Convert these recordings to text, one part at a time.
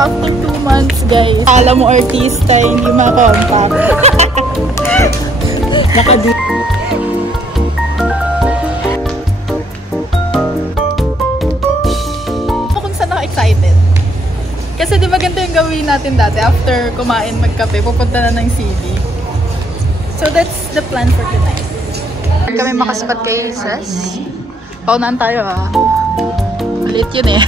After 2 months, guys. Alam mo, artista, hindi makompact. Nakadi. Kung saan ako excited. Kasi di ba ganito yung gawin natin dati? After kumain, magkape, pupunta na ng CD. So that's the plan for tonight. Kami makaspat kay Sis. Paunaan tayo ha. Ulit yun eh.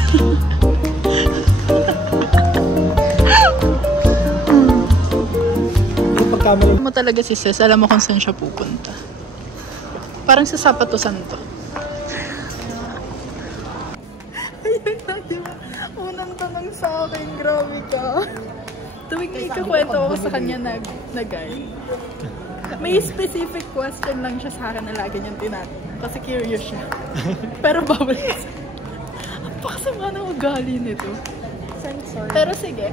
Mo talaga si Sis, alam mo kung saan siya pupunta. Parang sa Sapatusan to. Ayun na yun. Unang tanong sa akin, grabe ka. Tuwing ikakwento ako sa kanya na guy. May specific question lang siya sa akin na lagi niyang tinatanong. Kasi curious siya. Pero bawal kasi. Ang pakasama ng ugali nito. Pero sige.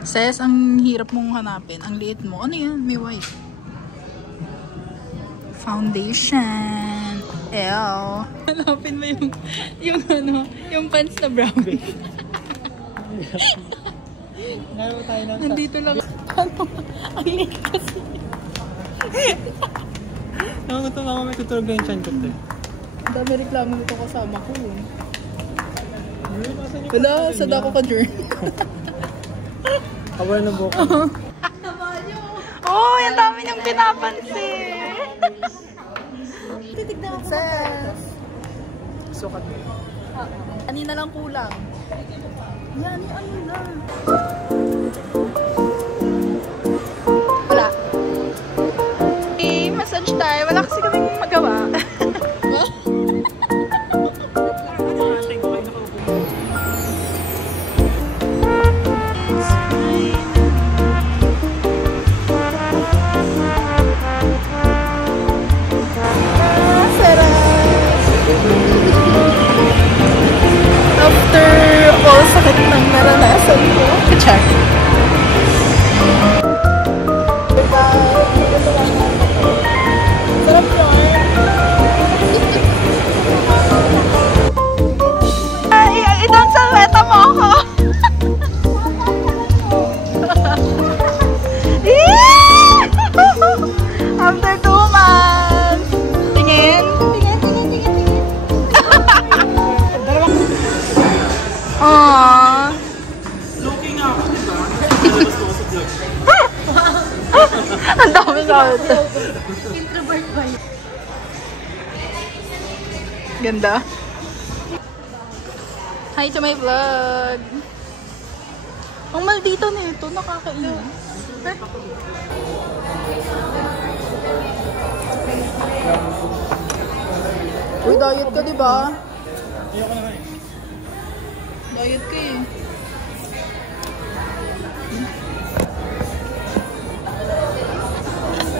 Ses, ang hirap mong hanapin. Ang liit mo. Ano yan? May white. Foundation. Ew. Hanapin mo yung pants na brown. Nandito lang. Ano? Ang liit kasi. Nakakatawa ako may tutulog na yung chan ko. Ang dami reklamo nito kasama ko. Wala, sada ko ka, Jern. Kabar na buka. Oh, ang dami niyang pinapansin. Titignan ako. Sukat mo. Kanina lang kulang. Yan, ano na. Wala. Massage tayo. Wala kasi kami magawa. After all sakit ng naranasan ko. Char. Sarap yun. Idon sa meta mo ako. After 2 months. Tingin. Aww. Looking ako, diba? Ang dami sa ito. Introvert ba yun? Ganda. Hi to my vlog. Ang maldita na ito, nakakailan. Uy, diet ka diba? Ayoko na nga eh. Diet ka eh.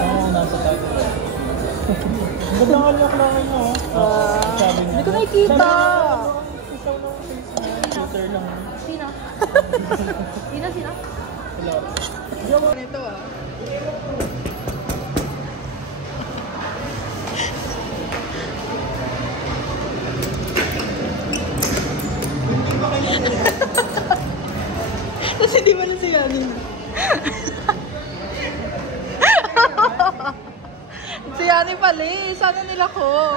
Oo, nasa tayo. Ba't nakalak-lakan mo? Hindi ko nakikita. Ikaw lang ang face mo. Filter lang. Sino? Sino? Wala. Ito ah. Tapos hindi mo na siya si Yani pala eh. Sana nila ko.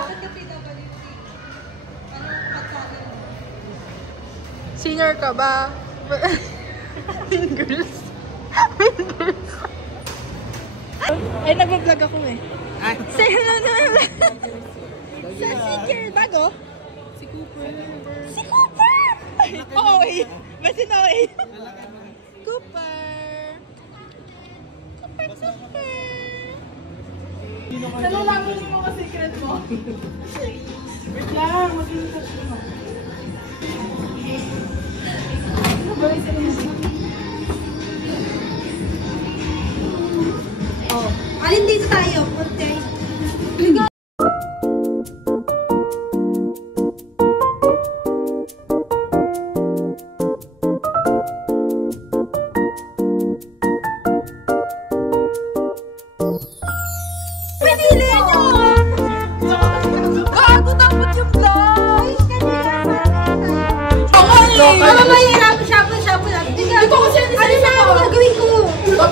Senior ka ba? Fingers. Ay, nag-vlog ako eh. Say hello na. Sa Seeker. Bago? Si Cooper. Si Cooper! Okay. Basin okay. Cooper. Cooper. Nalalaman mo mga secret mo. Wait lang. Mag-inisas mo. Alin dito tayo? Okay. Pinili nyo! Bago dapat yung vlog!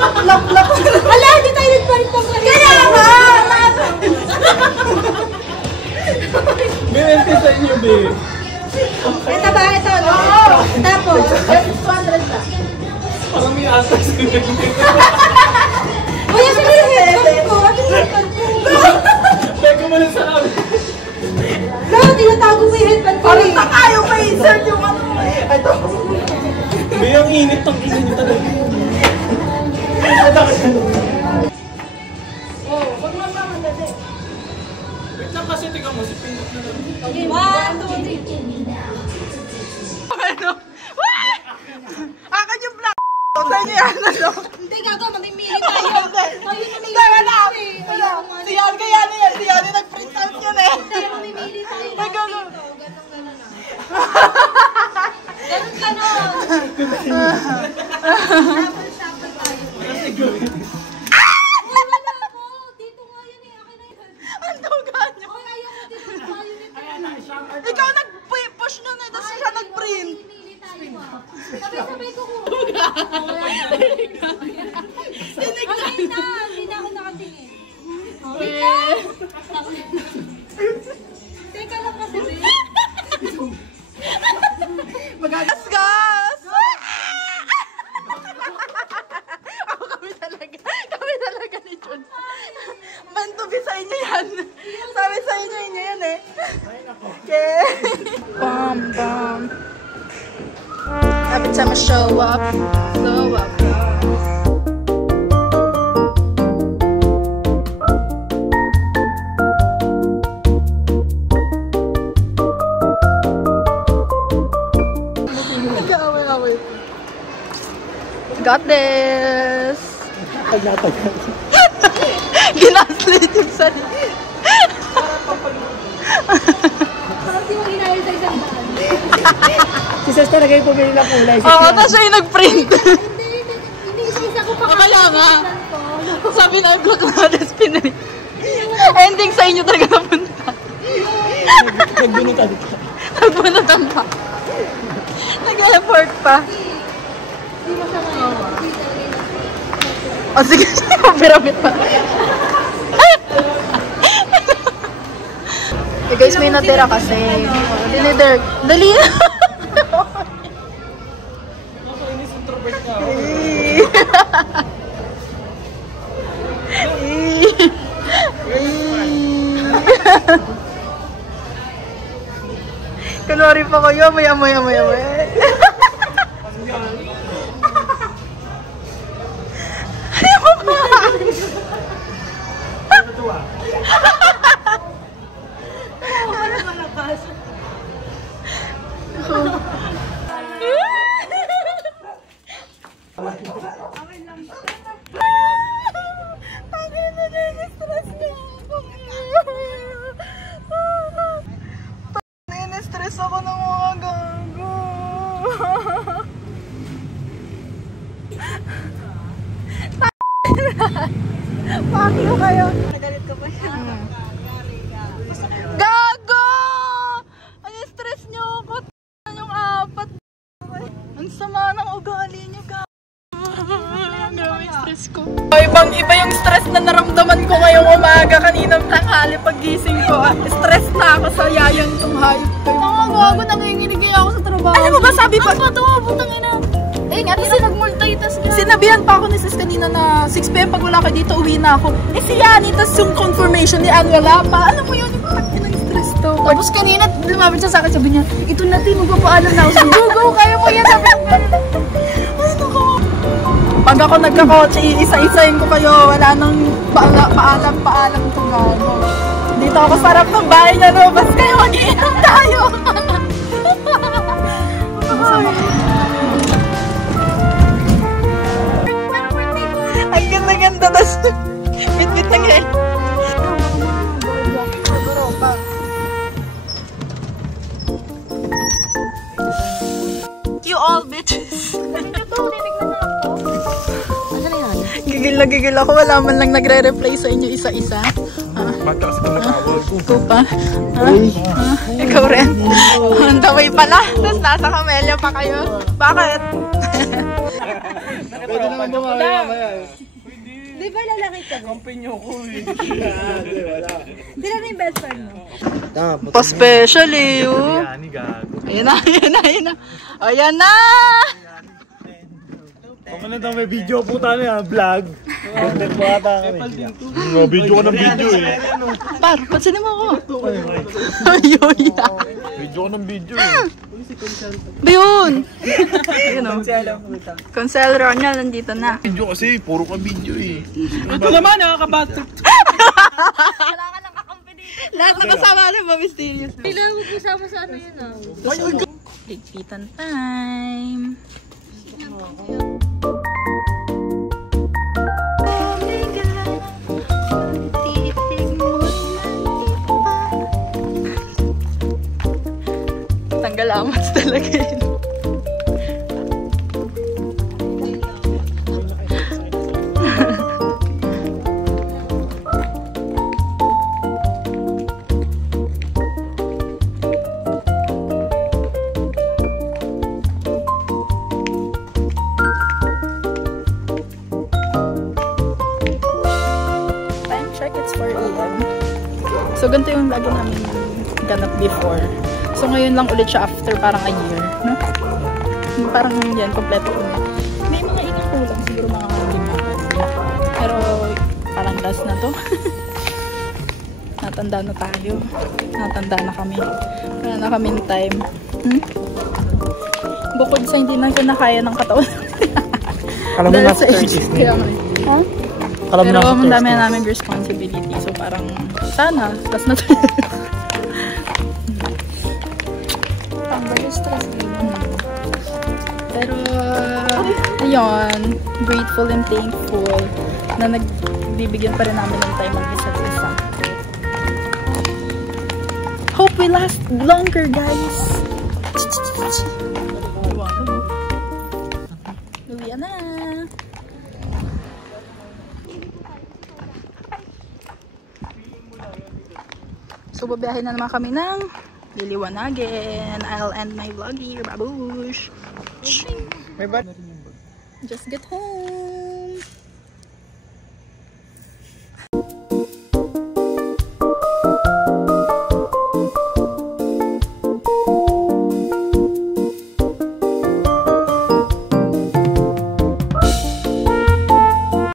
Lock. Ala, hindi tayo nagpalit ng kanina. Kaya nga! May ente sa inyo, babe. Ito ba? Ito, no? Tapos? 200 na. Parang may atas. Uy, asa na yung headphone ko? Asa na yung headphone ko? Teka mo lang sa amin. No, tinatago mo yung headphone ko. Parang takayo pa insert yung ano. Ito. May ang init ng init nyo talaga. Oh, wag mo naman dali. Wait lang kasi, tingnan mo, si Pindot na lang. Okay, 1, 2, 3. Ano? Akin yung black. Sa inyo yan, ano? Hindi nga to, mamimili tayo. Hindi, wala. Si Yan, kaya na yan. Si Yan, yung nag-print out yun eh. Tayo mamimili tayo. Ay, gano'n. Ganon na. Shuffle tayo. Uy, wala ako. Dito nga yan eh. Akin na yun. Ang duga niyo. Uy, ayoko dito tayo nito. Ikaw nag-push nun eh, tapos siya nag-print. Mamimili tayo ah. Sabay-sabay ko kung... Okay na, hindi na ako nakatingin. Wait lang! Teka lang kasi, babe. Magagasgas! Ako kami talaga ni Jun. Meant to be sa inyo yan. Sabi sa inyo yan eh. Okay. Bam. Every time I show up. Nag-aaway-aaway. Got this! Ginaslit yung sarili. Parang di mo ginayal sa isang daan. Si Sas talaga yung pumili ng kulay. Oo, tapos siya yung nag-print. Hindi isa ko pa. Kaya nga. Sabi na i-block na, tapos pinay. Ending sa inyo talaga napunta. Nagbinutan ka. Nagbunutan pa. Nag-effort pa. Hindi mo siya ngayon. O sige, piramid pa. Eh guys, may natira kasi. Dinider. Dali na. Ako, inis introvert ka. Kunwari pa kayo, maya. Ayaw mo ba? Natuwa. Nini-stress ako ng mga gago. Pakyo kayo. Nagalit ka ba siya? Gago! Ang stress nyo ako. Yung apat. Ang sama ng ugali nyo, gago. Grabe yung stress ko. Ibang-iba yung stress na naramdaman ko ngayong umaga. Kaninang tanghali paggising ko. Stress na ako sa yayang tong hayop ko. Ang gago, nanginginig ako sa trabaho. Alam mo ba, sabi pa... Ang matuwa, butang ina. Eh nga, kasi nag-multitask ka. Sinabihan pa ako ni sis kanina na 6 PM pag wala kayo dito, uwi na ako. Eh si Yani, tas yung confirmation ni Ann wala pa. Alam mo yun, yung pag ng-stress to. Tapos kanina, lumapit siya sa akin, sabi niya, ito natin, magpapaalam na ako. Sabi, go, kaya mo yan. Sabi ko, Ay, naku. Pag ako nagkakotse, isa-isahin ko kayo. Wala nang paalam itong gago. Dito ako sa harap ng bahay na robas kayo. Mag-iinom tayo. Ang ganda-ganda. Tas bit-bit na ngayon. You all bitches. Gigil na gigil ako. Wala man lang nagre-reply sa inyo isa-isa. Mataas ko na tawag. Ikaw pa? Ikaw rin? On the way pala. Tapos nasa Camellia pa kayo. Bakit? Pwede naman mamaya. Di ba lalaki ka? Kumpinyo ko eh. Di na yung best friend mo? Pa-special eh, oh. Ani gago. Ayan na, ayan na, ayan na. Ayan na! Kung ano daw may video po tayo yan, vlog. Content po ata kami. Video ko ng video eh. Par, pansinin mo ako. Ayun, yeah. Video ko ng video eh. Bayun! Ayun o. Consel Ronald, nandito na. Video kasi, puro ka video eh. Ito naman, nakakabato. Wala ka nang kakampi dito. Lahat na kasama na ba, mysterious? Kailangan mo kasama sa ano yun ah. Ligpitan time. Tanggal amas talaga yun. Time check, it's 4 AM. So ganito yung lagi namin ganap before. So ngayon lang ulit siya after parang a year, no? Parang yan, kompleto ulit. May mga ikakulang, siguro mga 5. Pero parang last na to. Natanda na tayo. Natanda na kami. Wala na kaming time. Bukod sa hindi na kinakaya ng katawan. Alam mo na sa Kaya nga. Huh? Pero ang dami na namin responsibility. So parang sana, last na tayo. Stress din. Pero, ayun, grateful and thankful na nagbibigyan pa rin namin ng time mag-isa't isa. Hope we last longer, guys! Luya na! So, babiyahin na naman kami ng Liliwanagin. I'll end my vlog here. Babush! May bat? Just get home.